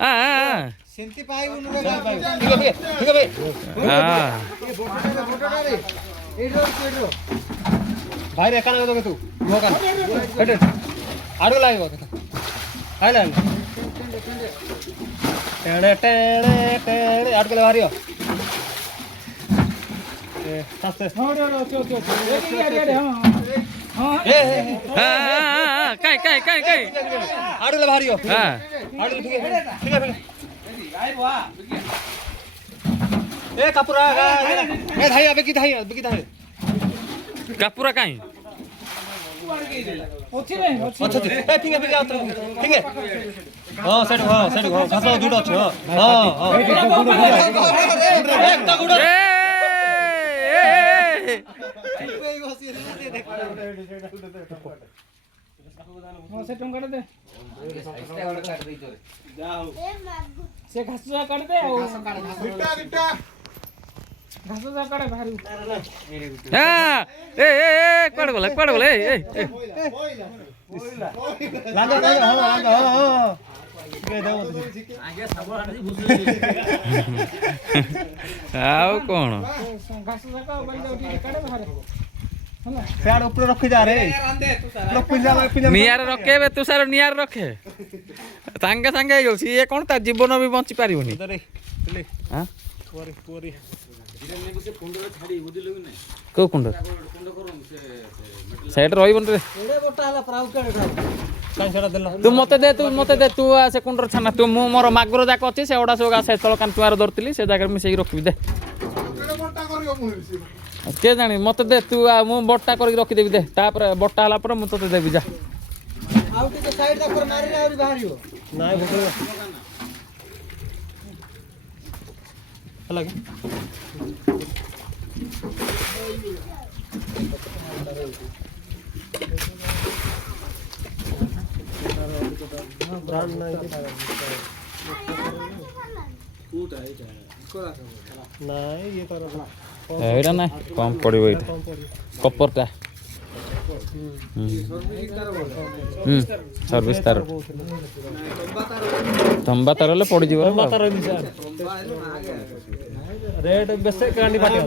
हां सेंती पाइबु न ठीक है भाई हां भाई रे काना दो तू मोका हट आडू लाइव आइला टेड़े टेड़े टेड़े आडू ले भारियो ए सास्ते हां काय आडू ले भारियो हां आडू ठीक है ए कपूरा ए धाई अबे की धाई कापुरा काय अच्छा ए ठीक है जाओ ठीक है हां सेट हो घास दुडो छ हां एक ता गुडो से टंका दे से घास काट दे घास काट भारी हां ए कोड बोला ए लांगा हां आओ कोण घास का बाई दो काट भारी सियाड़ ऊपर रखी जा रे नियार रखे बे तू सार नियार रखे सांगे सांगे हो सी कोन ता जीवन भी बंची पारिबोनी हां पोरी को कुंड सेट रहिबन रे तू मते दे तू से कुंडर छाना तू मो मोर मागुर जाक अछि से ओडा सोगा से तळ कान तुआर धरतिली से जागर मिसई रखबी दे के जानी मत दे तू मु बट्टा करके रखी देबी दे तापर बट्टा हला पर मु तते देबी जा आउ टिके साइड दा पर मारी ना आउरी बाहरियो नाय भोको हला के ब्रांड नाही के नाही ये करो एडा ना कम पड़िबो एटा कपरटा सर्विस तार तंबा तार ले पड़ी जीव रेट बेसे कांडी पाटी